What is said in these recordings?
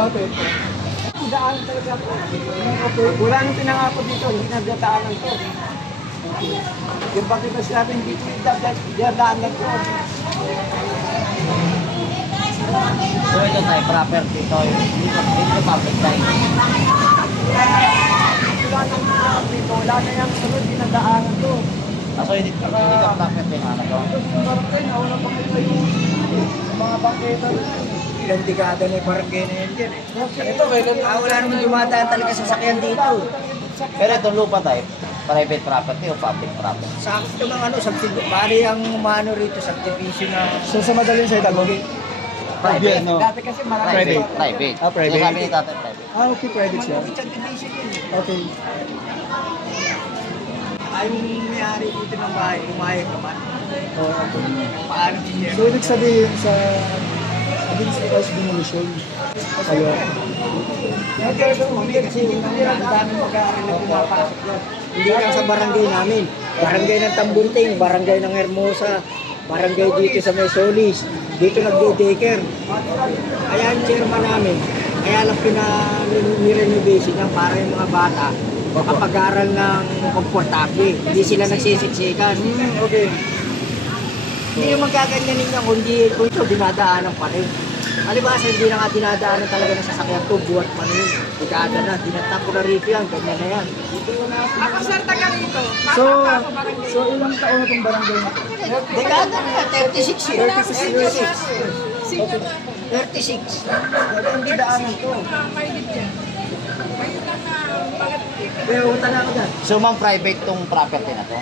Bakit? Daan talaga po. Wala nang pinangako dito, hindi nagdaanan to. Yung bakit na sinabi, hindi ko dadaanan to. So ito tayo, property ito. Dito public tayo. Wala nang pinangako dito, wala na yung sunod, hindi nadaanan to. So hindi ka property na to. Barangay, nauna pa kayo yung mga bangketa na. Ilang dekada na yung barangay na yan dyan eh. Ito, kailan? Wala naman dumadaan talaga sasakyan dito. Pero itong lupa tayo, private property o public property? Sakot ka mga subdivision. Bali ang umano rito, subdivision na... So sa madaling salita, private, no? Dati kasi marami. Private. Private. Ah, private. Sinasabi ni tatay private. Ah, okay, private siya. Subdivision yun eh. Okay. Ay, may-ari dito ng bahay, umayag naman. Oh, okay. Paano din So ibig sabihin sa against the demolition. Ayun. Kasi ang dami mag-aaral na pumapasok doon. Hindi lang sa barangay namin. Barangay ng Tambunting, barangay ng Hermosa, barangay dito sa Mesolis. Dito nagde-daycare. Kaya ang chairman namin, kaya lang pina-renovation niya para yung mga bata makapag-aral ng komportable. Hindi sila nagsisiksikan. Okay. Hindi yung magaganyanin niya kung ito dinadaanan pa rin. Alibasa, hindi na nga dinadaanan talaga ng sasakyan to, buwan pa rin. Digada na, dinatapo na rito yan, ganyan na yan. Ako sir, taga rito. So, Bata pa ako barangay. so ilang taon na itong barangay na to? Dekada na, 36 years. 36 years. 36. Hindi daanan to. Mahigit yan. Mahigit lang na bakit Kaya utang ako dyan. So ma'am, private tong property na to?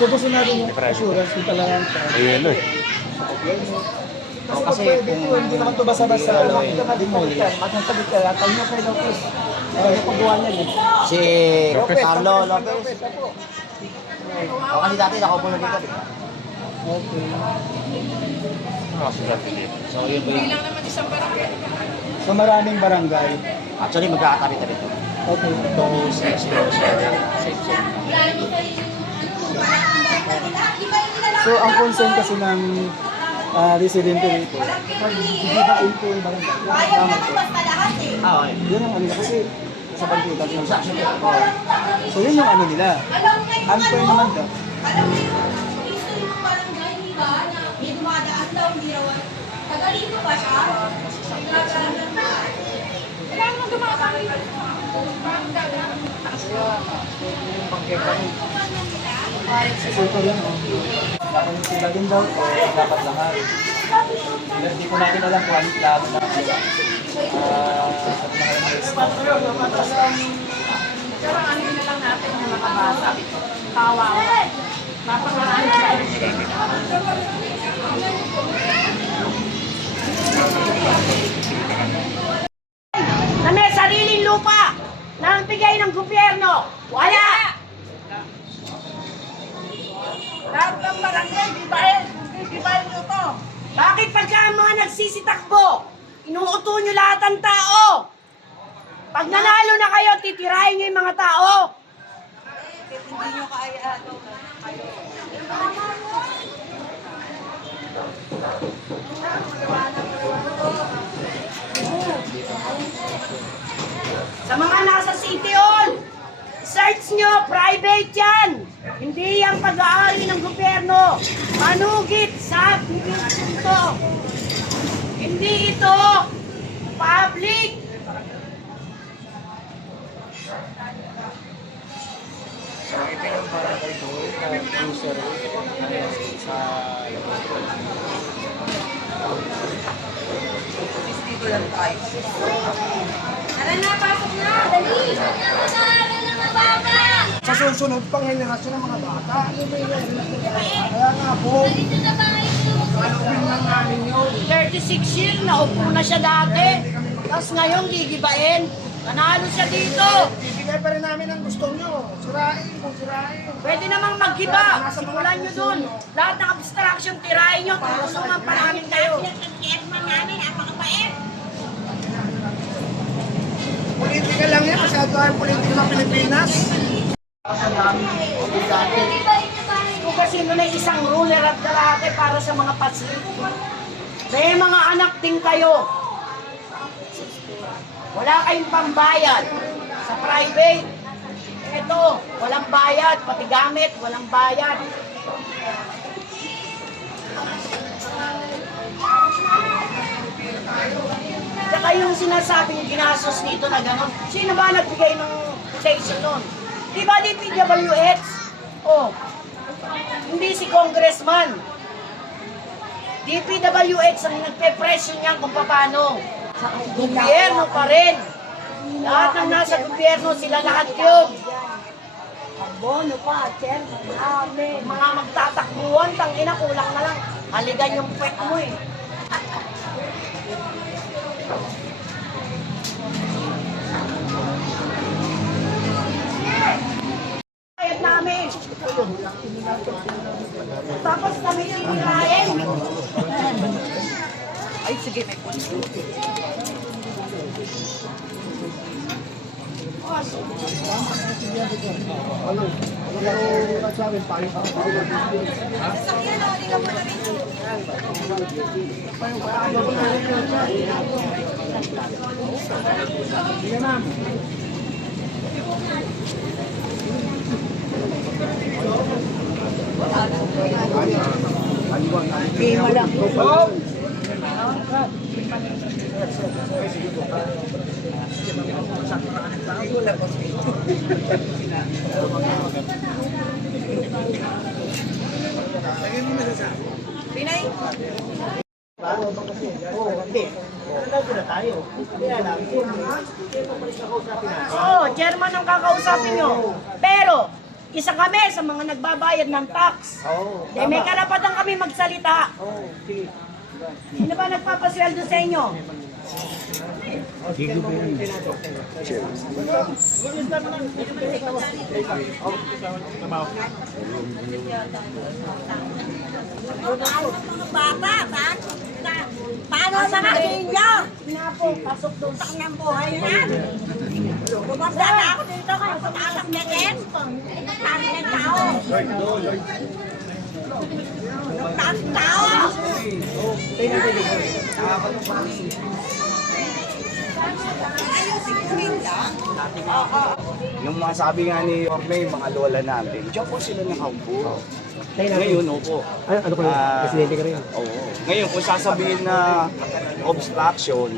So gusto natin yung assurance yung talagang Ayun eh. kasi kasi pwede kung- ito, hindi naman ito basa-basa demolish. Magsasabi ka lang, tayo kay Lopez. Ano pagawa niyan eh? Si Carlo Lopez. O kasi dati nakaupo na dito. Okay. So yun ba hindi yun? lang naman isang barangay. So maraming barangay. Actually magkakatabi-tabi ito. Okay. So ang concern kasi ng residente rito, pag gigibain po yung barangay, tama po. Ah, okay. Yun ang ano nila kasi sa bangkita. So yun yung ano nila. Unfair naman daw. Alam mo yung gusto yung barangay, di ba, na may dumadaan daw, hindi raw. Tagalito ba siya? Nagkakaroon na. Wala namang dumakang rito. Parang dadaan. So ito lang. Dapat yung sila din daw o dapat lahat. Hindi ko natin alam kung anong plano na Pero ano na lang natin yung mga bata. Kawawa. Napakarami tayo. Na may sariling lupa na bigay ng gobyerno. Wala! Lahat ng barangay, gibahin. Gibahin nyo to. Bakit pagka ang mga nagsisitakbo, inuuto nyo lahat ng tao? Pag nanalo na kayo, titirahin nyo yung mga tao. Hindi nyo kaya. Sa mga nasa City Hall, search nyo, private yan. Hindi yan pag-aari ng gobyerno. Manugit sa punto. Hindi ito public. So ito yung barangay doon na user sa Tara na, pasok na! Dali! Nag-aaral na mga bata! Sa susunod pang henerasyon ng mga bata. Kaya nga po, Dito na ba kayo? alawin lang namin yun. 36 years, naupo na siya dati. Tapos ngayon, gigibain. Nanalo siya dito. Bibigay pa rin namin ang gusto nyo. Sirain kung sirain. Pwede namang maggiba. Simulan nyo dun. Lahat ng obstruction, tirahin nyo. Tulungan pa namin kayo. Chairman namin, napakabait! Politika lang yan. Masyado ang politika ng Pilipinas. Kung kasi nun ay isang ruler at kalahati para sa mga patslit. May mga anak din kayo. Wala kayong pambayad sa private. Ito, walang bayad. Pati gamit, walang bayad. Tsaka yung sinasabing ginastos dito na gano'n, sino ba nagbigay ng quotation nun? Di ba di PWH? Oh, hindi si congressman. DPWH ang nagpe-presyo niyan kung paano. Gobyerno pa rin. Lahat ng nasa gobyerno, sila lahat yun. Bono pa, chairman. Amen. Mga magtatakbuhan, tangina, kulang na lang. Haligan yung puwet mo eh. Bayad namin. Tapos kami titirahin. Ay, sige, may Pinay? Oo, chairman ang kakausapin nyo. Pero, isa kami sa mga nagbabayad ng tax. May karapatan kami magsalita. Sino ba nagpapasweldo sa inyo? Bata, ba? Paano sa ninyo? Pinapo, pasok doon sa Ang buhay na. Bumasa na ako dito kaya patatak na rin. Nagtami ng tao. Nagtami ng tao. Yung mga sabi nga ni Orme, mga lola natin, diyan po sila nakaupo. Ngayon, opo. Ano ko Ah, presidente ka rin? Oo. Ngayon, kung sasabihin na obstruction,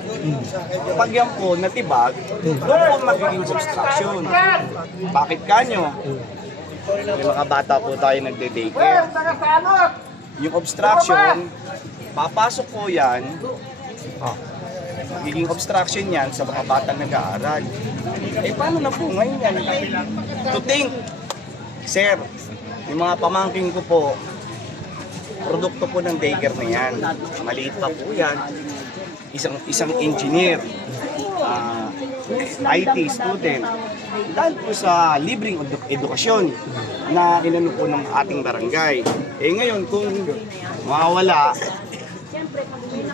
pag yan po natibag, doon po magiging obstruction. Bakit kanyo? May mga bata po tayo nagde-daycare. Yung obstruction, papasok po yan, magiging obstruction yan sa mga batang nag-aaral. Eh paano na po ngayon yan? To think, sir, yung mga pamangking ko po, produkto po ng daycare na yan. Maliit pa po yan. Isang engineer, IT student, dahil po sa libreng edukasyon na inano po ng ating barangay. Eh ngayon, kung mawawala,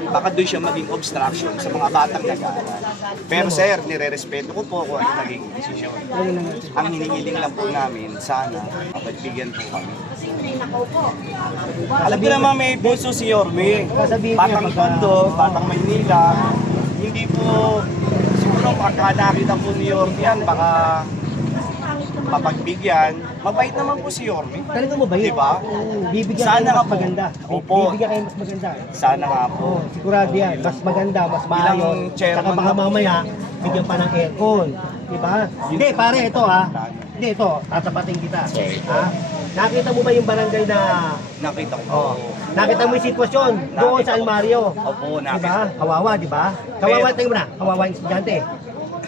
baka doon siya maging obstruction sa mga batang nag-aaral. Pero sir, nire-respeto ko po kung ano naging desisyon. Ang hinihiling lang po namin, sana mapagbigyan po kami. Alam ko naman may puso si Yorme. Batang Tondo, Batang Maynila. Hindi po, siguro pagka nakita po ni Yorme yan, baka mapagbigyan. Mabait naman po si Yorme. Talaga mo ba yun? Diba? Bibigyan Sana kayo nga mas po. maganda. Opo. Bibigyan kayo mas maganda. Sana nga po. Oh, sigurado yan. Mas maganda, mas Bilang maayos. chairman Saka baka na- mamaya, bigyan pa ng aircon. Diba? Hindi, pare, ito ha. Hindi, ito. Tatapatin kita. Ha? Nakita mo ba yung barangay na... Nakita ko po. Oh, nakita mo yung sitwasyon doon sa Almario. Opo, Diba? nakita. Kawawa, diba? Kawawa, tingnan mo na. Kawawa yung estudyante.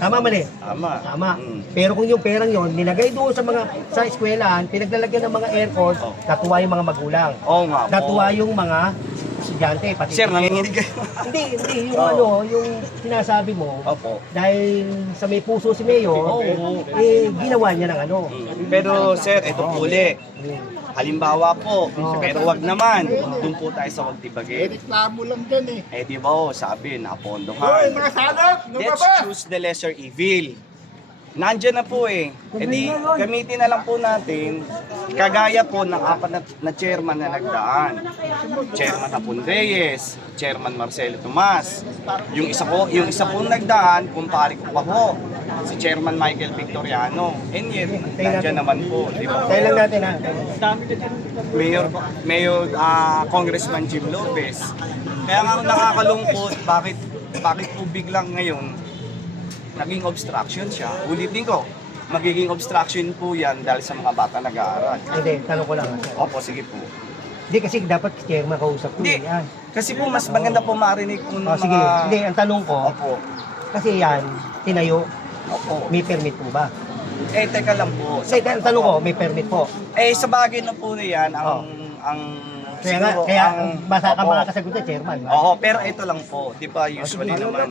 Tama, mali? Tama. Tama. Mm. Pero kung yung perang yon nilagay doon sa eskwelahan, pinaglalagyan ng mga aircon, Oh. natuwa yung mga magulang. Oo nga po. Natuwa yung mga estudyante, pati Sir, nanginginig kayo. Hindi, yung yung sinasabi mo, Opo. dahil sa may puso si Mayor, Oo. ginawa niya ng ano. Pero sir, ito po uli. Mm. Halimbawa po, pero wag naman. Doon po tayo sa wag tibagin. Reklamo lang dyan eh. Eh di ba oh, sabi, napondohan. Mga salot! Let's choose the lesser evil. Nandyan na po eh. E di, gamitin na lang po natin, kagaya po ng apat na chairman na nagdaan. Chairman Apon Reyes, Chairman Marcelo Tomas. Yung isa po nagdaan, kumpare ko pa po, si Chairman Michael Victoriano. And yet, nandyan naman po, di ba? Tayo lang natin ha. Mayor Congressman Jim Lopez. Kaya nga nakakalungkot, bakit po biglang ngayon naging obstruction siya. Ulitin ko, magiging obstruction po yan dahil sa mga bata nag-aaral. Hindi, tanong ko lang. Opo, sige po. Hindi kasi dapat chairman kausap ko. Hindi, Yan. kasi po mas maganda po marinig po ng Oh, sige. Hindi, ang tanong ko, Opo, kasi yan, tinayo, opo. may permit po ba? Eh, teka lang po. Hindi, ang tanong ko, may permit po. Eh, sa bagay na po na yan, ang Kaya nga, siguro, kaya ang- basta ka opo. makakasagot na chairman. ba? Oo, pero ito lang po, di ba usually naman,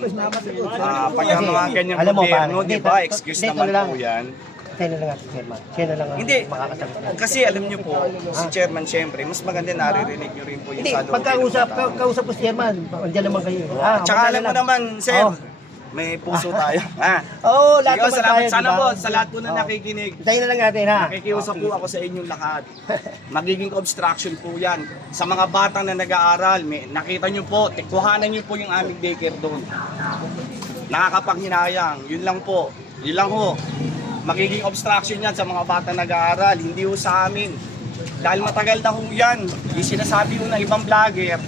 pag ang mga ganyang Alam mo, gobyerno, pare, di hindi, ba, to- excuse hindi, naman ito lang. po yan. Siya na lang ang chairman. Siya na lang ang Hindi. makakasagot na. Kasi alam niyo po, si chairman syempre, mas maganda naririnig niyo rin po yung Hindi, sa pagkausap, ng mga tao. kausap ko si chairman, andyan naman kayo. Tsaka alam mo naman, sir, Oh. may puso tayo. Ha? Oo, lahat Sige, naman salamat. tayo, Sana di ba? po, sa lahat po na Oh. nakikinig, Tayo na lang natin ha. nakikiusap po ako sa inyong lahat. Magiging obstruction po yan. Sa mga batang na nag-aaral, nakita nyo po, kuhanan nyo po yung aming daycare doon. Nakakapanghinayang, yun lang po. Yun lang ho. Magiging obstruction yan sa mga batang nag-aaral, hindi ho sa amin. Dahil matagal na ho yan. Yung sinasabi ho ng ibang vlogger,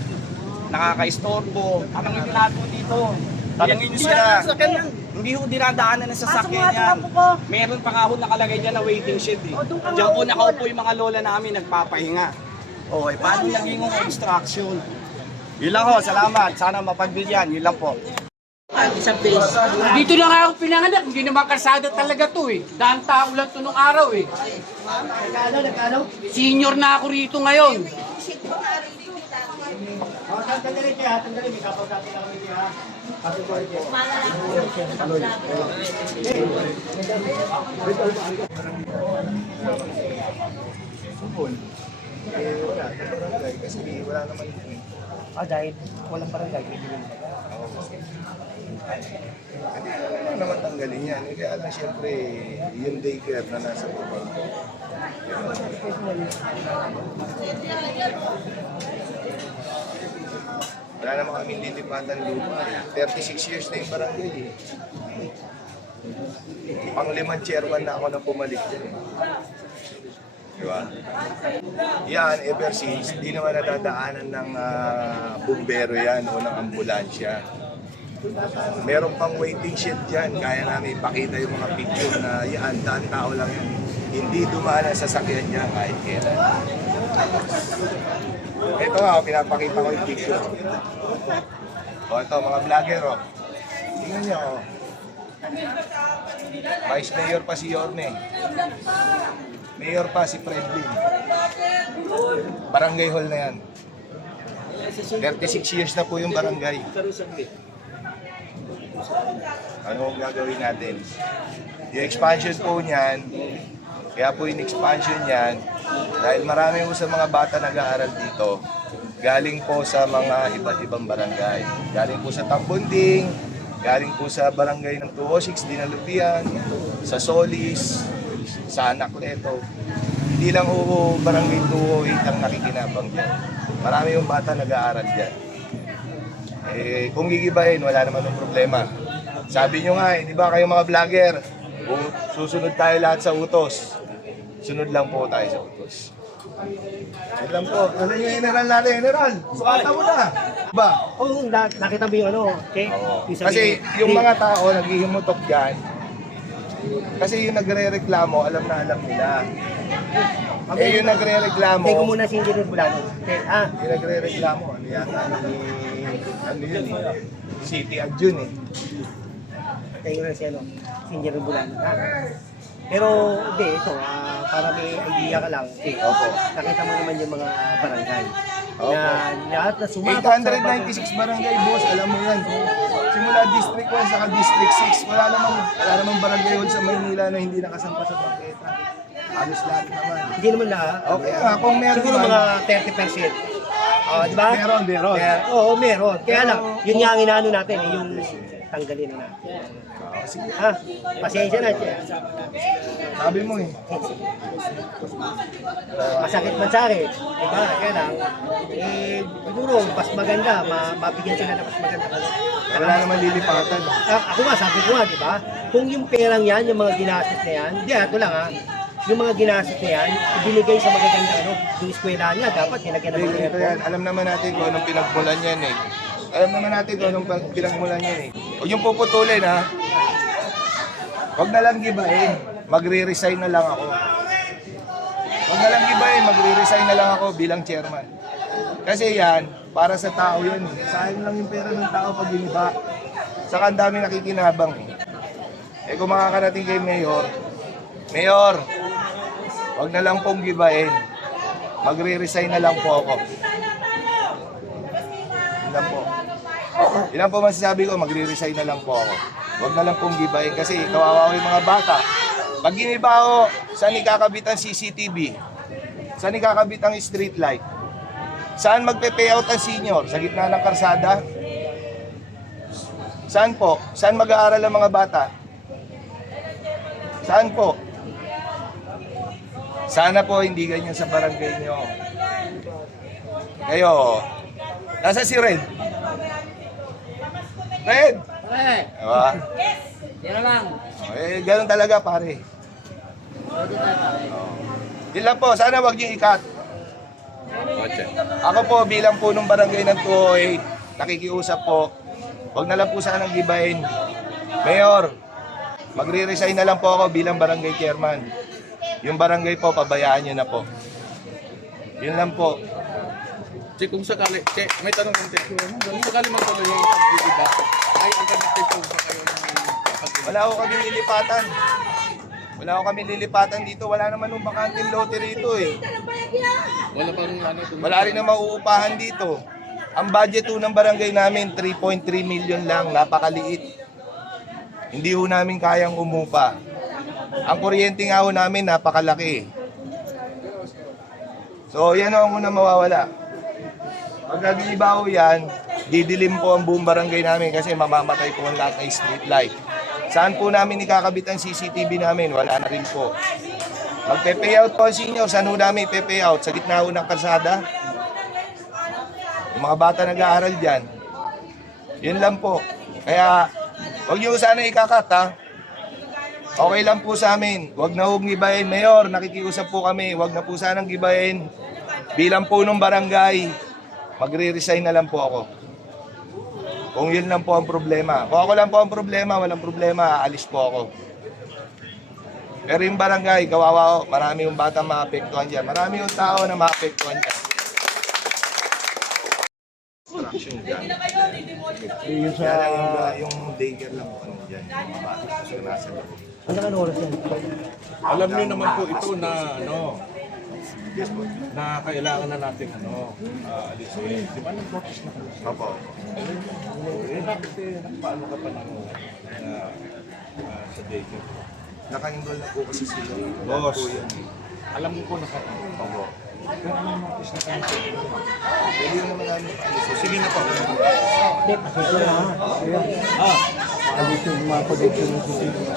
nakaka-istorbo. Anong itinago dito? Tanungin nyo sila. Hindi ho dinadaanan ng sasakyan yan. Meron pa nga ho nakalagay dyan na waiting shed eh. Diyan po nakaupo yung mga lola namin nagpapahinga. O, paano naging obstruction? Yun lang ho, salamat. Sana mapagbigyan. Yun lang po. Dito na nga ako pinanganak, hindi naman kalsada talaga to eh. Daan tao lang to nung araw eh. Nagkano? Senior na ako rito ngayon. Tandali kaya, tandali, may kapag-kapag lang kami kaya. Dahil walang barangay, hindi naman. Ano naman tanggalin yan? Eh, kaya lang siyempre, yung daycare na nasa baba. Wala naman kami lilipatan lupa. 36 years na yung barangay eh. Pang-limang chairman na ako na pumalit dyan eh. Diba? Yan, ever since, di naman nadadaanan ng bumbero yan o ng ambulansya. Meron pang waiting shed dyan, kaya namin ipakita yung mga picture na yan, daan tao lang yun. Hindi dumaan ang sasakyan niya kahit kailan. Ito nga, pinapakita ko yung picture. O ito, mga vlogger, o. Tingnan niyo, o. Vice Mayor pa si Yorme. Mayor pa si Fredlin. Barangay hall na yan. 36 years na po yung barangay. Ano ang gagawin natin? Yung expansion po niyan, kaya po yung expansion niyan, dahil marami po sa mga bata nag-aaral dito, galing po sa mga iba't ibang barangay. Galing po sa Tambunding, galing po sa barangay ng 206, Dinalupian, sa Solis, sa Anacleto. Hindi lang po barangay 208 ang nakikinabang dyan. Marami yung bata nag-aaral dyan. Eh, kung gigibahin, wala naman ng problema. Sabi nyo nga, di ba kayo mga vlogger, susunod tayo lahat sa utos. Sunod lang po tayo sa utos. Yun lang po. Ano yung general natin? General, sukata mo na. Ba? Oo, nakita mo yung ano, okay? Yung sabi- Kasi yung mga tao naghihimutok dyan, kasi yung nagre-reklamo, alam na alam nila. Eh yung nagre-reklamo, Tingnan ko muna si Engineer Bulano. Okay, yung nagre-reklamo, ano yata ano yun eh, City Adjun eh. Tingnan ko na si ano, si Engineer Bulano. Pero hindi, ito, para may idea ka lang. Okay. Opo. Nakita mo naman yung mga barangay. Opo. Na lahat na sumabot sa 896 barangay, boss, alam mo yan. Simula District 1 saka District 6, wala namang barangay hall sa Maynila na hindi nakasampa sa bangketa. Halos lahat naman. Hindi naman lahat. Okay nga, kung meron Siguro man, mga 30%. Di ba? Meron. Oo, meron. Kaya lang, yun nga ang inaano natin, yung tanggalin na natin. Ha? Pasensya na, Che. Sabi mo eh. Masakit man sa akin. Diba? Kaya lang, siguro, mas maganda, mabigyan sila na mas maganda. Wala naman lilipatan. Ako nga, sabi ko nga, di ba? Kung yung perang yan, yung mga ginastos na yan, di, ito lang ha, yung mga ginastos na yan, ibinigay sa magaganda, yung eskwela niya, dapat nilagyan ng Hindi, mga ganito yan. Alam naman natin kung anong pinagmulan yan eh. Alam naman natin kung anong pinagmulan yan eh. Huwag yung puputulin ha. Huwag na lang gibain. Magre-resign na lang ako. Huwag na lang gibain. Magre-resign na lang ako bilang chairman. Kasi yan, para sa tao yun eh. Sayang lang yung pera ng tao pag giniba. Saka ang dami nakikinabang eh. Eh kung makakarating kay Mayor, Mayor, huwag na lang pong gibain. Magre-resign na lang po ako. Ilan po? Ilan po masasabi ko, magre-resign na lang po ako. Huwag na lang pong gibain kasi kawawa ko yung mga bata. Pag giniba ako, saan ikakabit ang CCTV? Saan ikakabit ang street light? Saan magpe-payout ang senior? Sa gitna ng karsada? Saan po? Saan mag-aaral ang mga bata? Saan po? Sana po hindi ganyan sa barangay nyo. Kayo, nasa si Red? Red! Diba? Yan na lang. Ganun talaga pare. Yun lang po, sana wag niyo ikat. Ako po bilang punong barangay ng 208, nakikiusap po, wag na lang po sanang gibain. Mayor, magre-resign na lang po ako bilang barangay chairman. Yung barangay po, pabayaan nyo na po. Yun lang po. Che, kung sakali, Che, may tanong kong Che. Kung sakali man tuloy yung pag-iba, ay ang ganito po ba kayo ng Wala ko kami lilipatan. Wala ko kami lilipatan dito. Wala naman nung bakanting lote rito eh. Wala pang ano? Wala rin na mauupahan dito. Ang budget ho ng barangay namin, 3.3 million lang. Napakaliit. Hindi ho namin kayang umupa. Ang kuryente nga ho namin, napakalaki. So, yan ho ang unang mawawala. Pag nag-iiba ho yan, didilim po ang buong barangay namin kasi mamamatay po ang lahat ng street light. Saan po namin ikakabit ang CCTV namin? Wala na rin po. Magpe-payout po ang senior. Saan ho namin ipe-payout? Sa gitna ho ng kalsada? Yung mga bata nag-aaral dyan. Yun lang po. Kaya, huwag nyo sana ikakat ha. Okay lang po sa amin. Huwag na huwag gibahin. Mayor, nakikiusap po kami. Huwag na po sanang gibahin. Bilang punong barangay, magre-resign na lang po ako. Kung yun lang po ang problema. Kung ako lang po ang problema, walang problema, aalis po ako. Pero yung barangay, kawawa ko, marami yung bata maapektuhan dyan. Marami yung tao na maapektuhan dyan. Construction dyan. Yung daycare lang po dyan. Yung bata sa nasa loob. Ano oras yan? Alam niyo naman po ito na na kailangan na natin alisin. Di ba nag-notice na kami? Opo. Bakit nagpaano ka pa sa daycare? Naka-enroll na po kasi sila. Boss, Po yun. alam mo po Opo. pero anong notice na kami? Pwede yun naman namin paalisin. Sige na po. Hindi, pasensya na ha. Ayan. Alis yung mga connection ng susunod.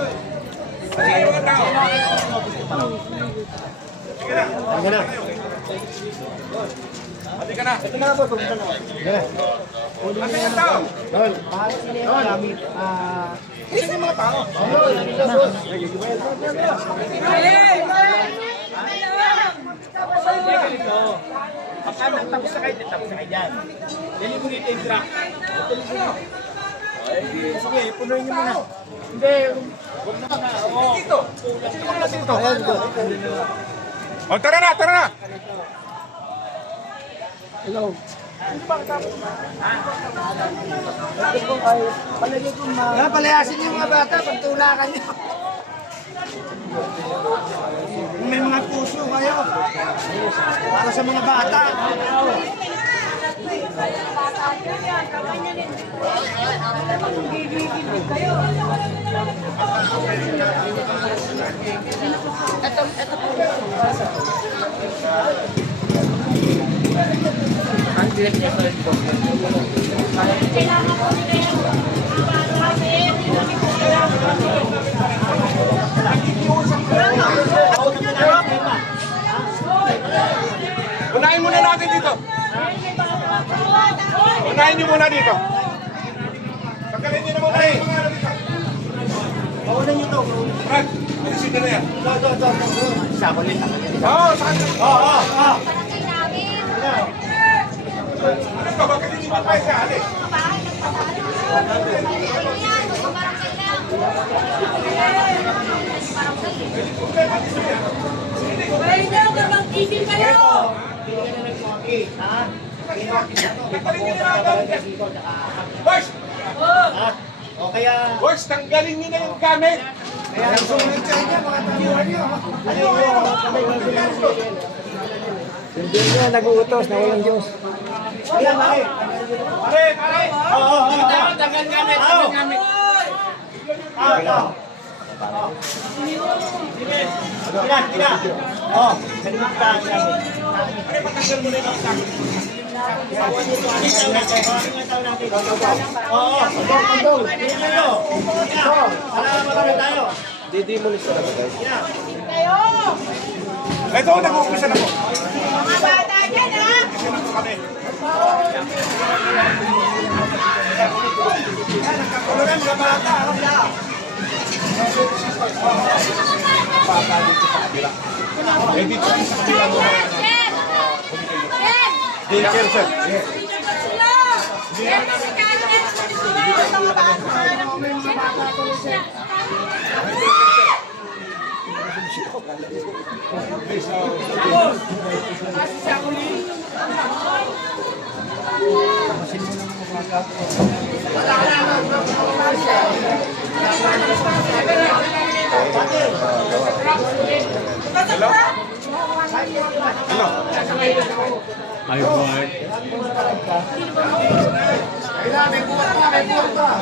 Ano na? Pati ka na. Ito na po, pumunta na. Uli na yan ako. Dol, paano sila yung kami? Isa yung mga tao. Pagka tapos na kayo, tapos na kayo dyan. Dali mo dito yung truck. Sige, punuin niyo muna. Hindi, huwag na ka. Dito. Dito muna dito. Tara na, tara na. Hello. Ito po ay palagay kong palayasin niyo mga bata, pagtulakan niyo. May mga puso kayo. Para sa mga bata. Kailangan po nila yung mga bata sa Unahin muna natin dito. Unahin niyo muna dito. Pagkalin niyo na muna yung mga ano dito. Paunan nyo to. Brad, manisita na yan. Isa ko ulit. Oo, saan? Oo. Barangay namin. Ano ba? Bakit hindi pa tayo sa alis? Mga bahay nagpapalo. Ano yan? Magpabarangay lang. Pwede na ako mag-isip kayo. Boys! O kaya... Boys, tanggalin niyo na yung gamit. Yung Diyos niya nag-uutos na walang Diyos. Kaya, pare. Pare! Oo. Tagal gamit. Kina. Oh, salimut ka namin. Pare, patanggal mo na yung sakit. Oo, pagdong. Para magkakaroon tayo. Ito, nag-uumpisa na po. Mga bata dyan, ha? Kasi na po kami. Eh, dito kami sa kabila mo. Daycare, sir.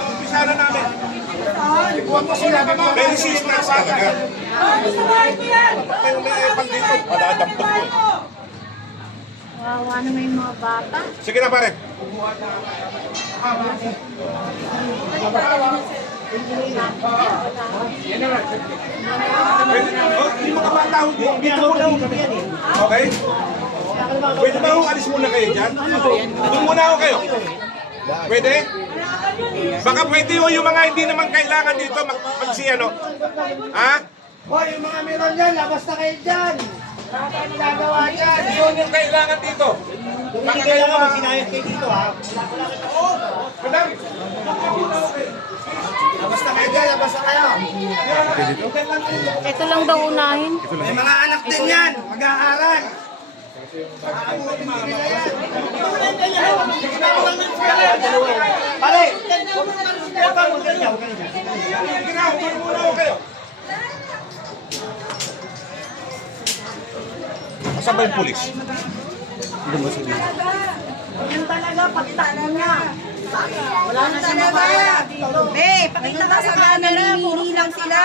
Umpisa na namin. May resistance talaga. May epal dito. Madadampot ko. Wawa naman yung mga bata. Sige na, pare. Hindi mga bata ho. Dito muna ho kami. Okay? Pwede ba ho alis muna kayo dyan? Doon muna ho kayo. Pwede? Baka pwede ho yung mga hindi naman kailangan dito ano. Ha? Hoy, yung mga meron dyan, labas na kayo dyan. Wala tayong gagawa dyan. Yun yung kailangan dito. Baka Hindi kayo kailangan mga... magsinayos kayo dito, ha? Madam! Labas na kayo dyan, labas na kayo. Ito lang daw unahin. May mga anak din yan, mag-aaral. Pare! Huwag kang ganyan. Ginawa, doon muna ho kayo. Asan ba yung pulis? Yan talaga, pakita niya. Wala na siya mawala dito. Pakita ka sa camera, hihili lang sila.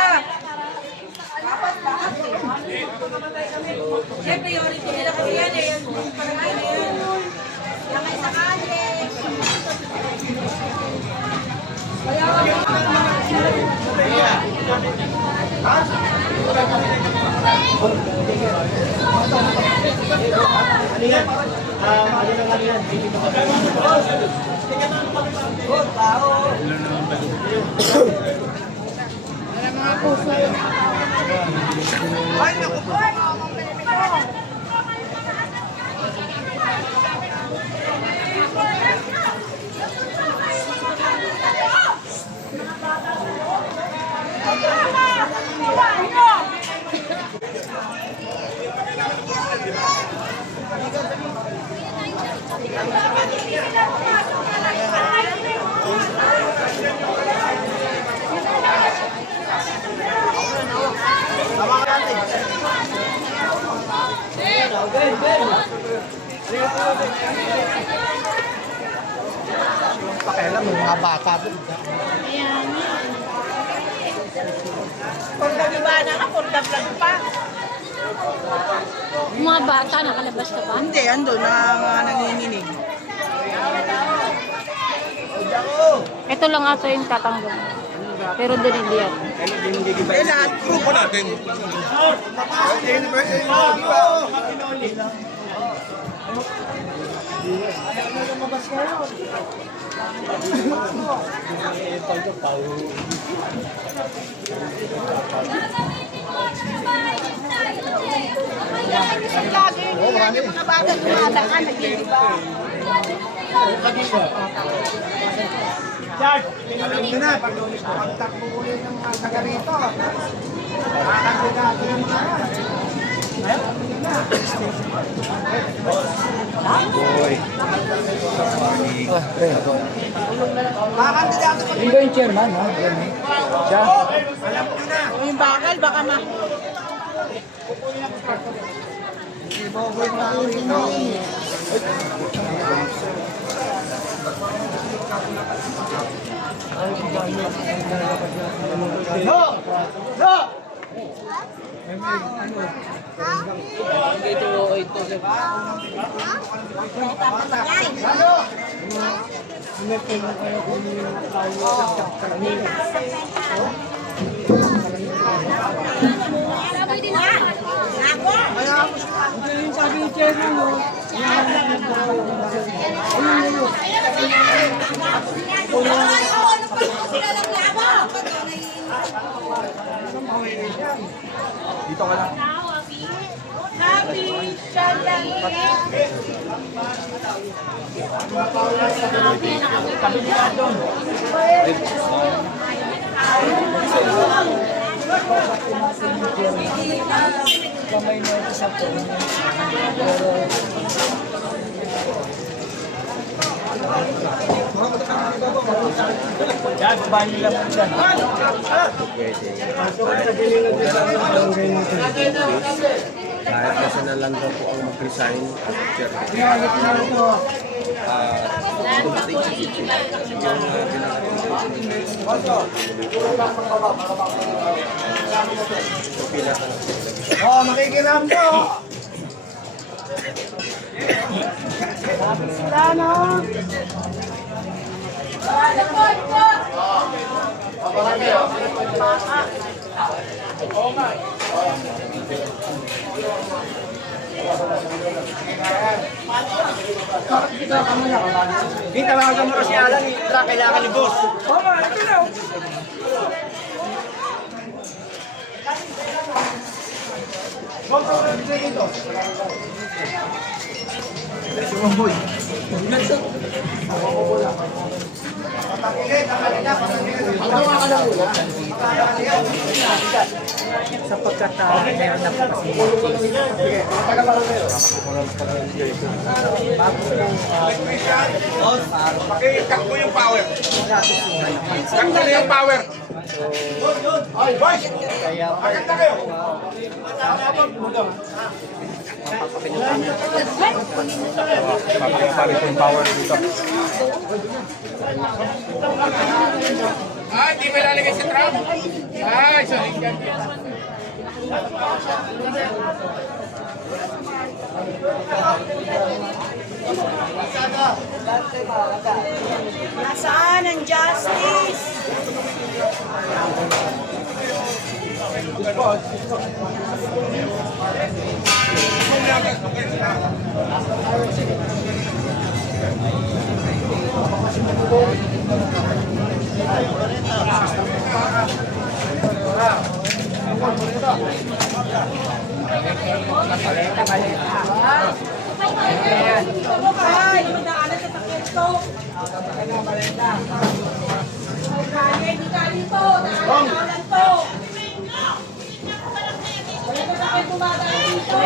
Siyempre, priority nila kasi yan eh. Yung barangay na yan. Lakay sa kalye. Ano yan? Ano lang ano yan? Pakialam, may mga bata doon. Pagkagibana ka, punta vlog pa. Yung mga bata, nakalabas ka ba? Hindi, ando na mga nanginginig. Ito lang ata yung tatanggap. Pero doon hindi yan. Eh, lahat. Grupo natin. Lagi yun yung mga bata dumadaan, nag-iiba. Alam nyo na, pag takbo ulit ng mga taga rito, makakandidado ng mga Makakandidato pa. Hindi yung chairman, ha? Siya? Alam ko na. Yung bakal, baka ma... No! No! Sabi ni Chairman, Dito ka lang. Happy Shandang kamay mo isa po. Yan, babae nila po dyan. Kahit nasa na lang daw po ang mag-resign as chair. Oh, makikiram po. sila, no? Kita tawagan mo si Alan, kailangan ni boss. Ito na. Sapagkat meron na po kasi Pakikat mo yung power. Cut mo na yung power. Boys! Pakikat na kayo. Ah, hindi mo ilalagay sa trap? Ay, sorry. Nasaan ang justice? Ay, madaanan sa takyan to. Hindi ka dito, daanan to. Wala ka na kayo tumadaan dito.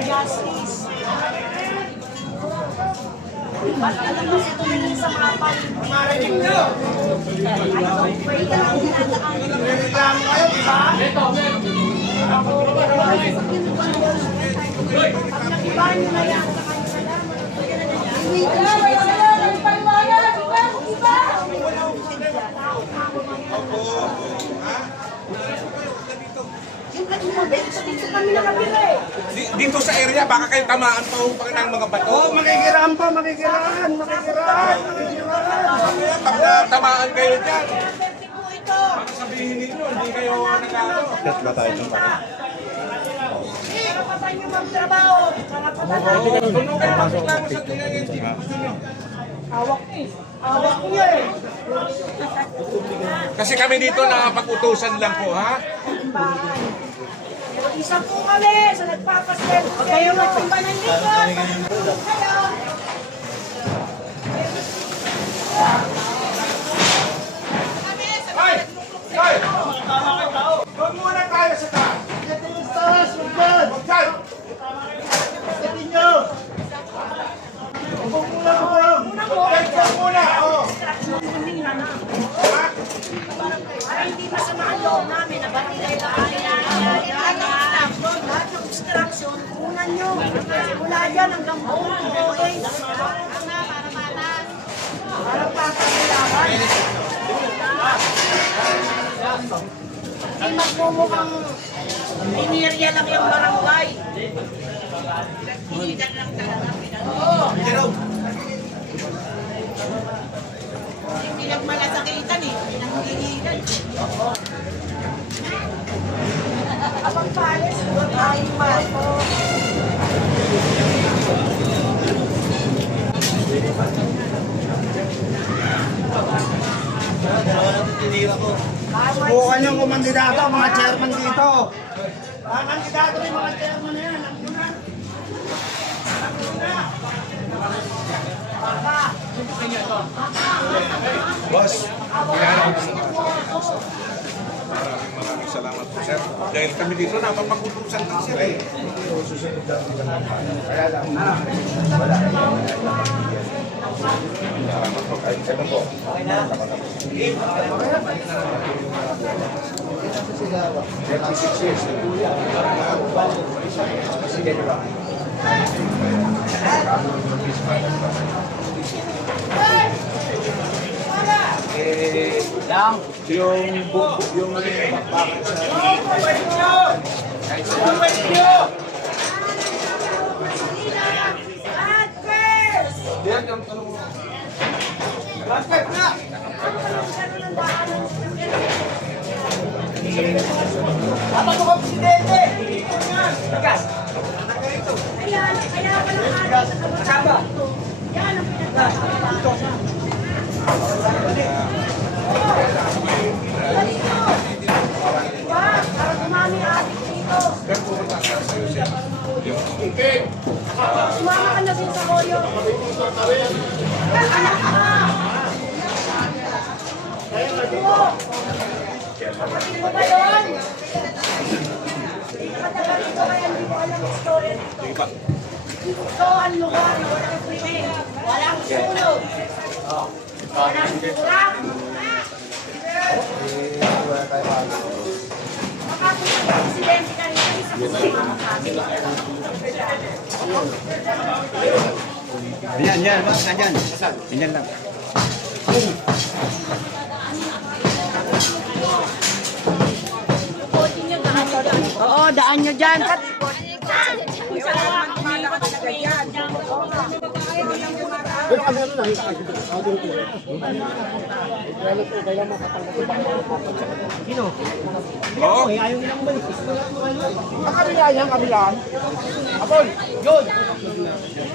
Justice. Ba't alam mo si tumingin sa mga parinig nyo? Ano? Pray ka lang dinadaan. Reklamo kayo, di ba? Pag nakibahan nyo na yan, sa kanya salamat. Wala, nagpaliwanag, di ba? Yung Dito kami nakatira eh. Dito sa area, baka kayo tamaan pa ho ng mga bato. Makikiraan pa, makikiraan. Pag tamaan kayo dyan, baka sabihin ninyo, hindi kayo nag-ano. Karapatan nyo magtrabaho. Karapatan nyo. Kung kayo magreklamo sa DILG, gusto nyo. Awak nyo eh. Kasi kami dito nakapag-utusan lang po, ha? Pero isa po kami sa nagpapaswerte. Huwag kayo magsimba ng likod. Kayo. Hoy! Hoy! Doon muna tayo sa taas. Huwag dyan! Huwag muna! Oh. Para hindi masama ang loob namin na batilay lahat ng obstruction, unan nyo. Mula dyan hanggang buong OA. Para papamilahan. Hindi magmumukhang linirya lang yung barangay. Hindi lang malasakitan eh. Pinanghihiligan. Abang pares, ay mato. Subukan nyo kumandidato, mga chairman dito. Mga kandidato rin, mga chairman na yan. Boss, maraming salamat po, sir. Dahil kami dito napapag-utusan lang sila eh. Salamat po. Ay, ito po. Para dumami adik dito. Sumama ka na sa Koyo. Anak ka! Kapatid mo ba yun? Hindi ka matagal dito kaya hindi ko alam ang story dito. Ito ang lugar na walang krimen, walang sunog, walang kurang. Makapunta ng presidente ka rin sa mga sabi. Yan lang. Oo, daan nyo dyan. Oo. Ayaw nilang balik. Ang kabila yan, kabilaan. Apol, yun.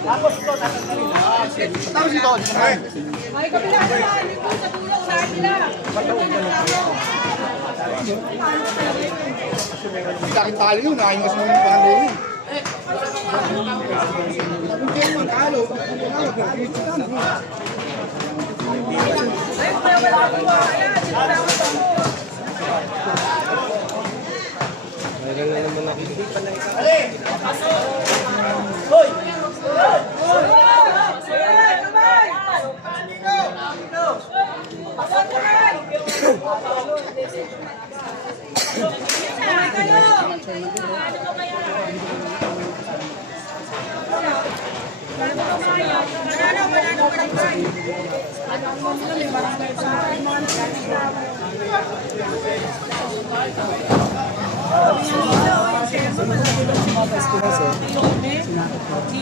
Tapos ito, tapos ito. Ay, Ay, kabila naman. Dito sa dulo, unahan nila. sa akin talo yun. Nakain kasi naman yung palo yun. Ay, wala ko ba? Ayan, sinasama sa mo. Ano Hindi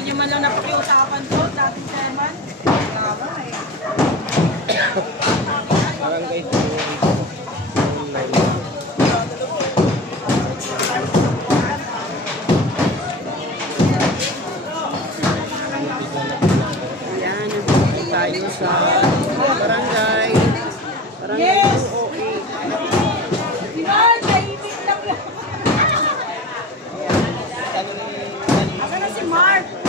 niya man lang napakiusapan to, dating chairman. Tama eh. Ayan, tayo sa barangay. Yes! Yan, tahimik lang yan. Asa na si Mark?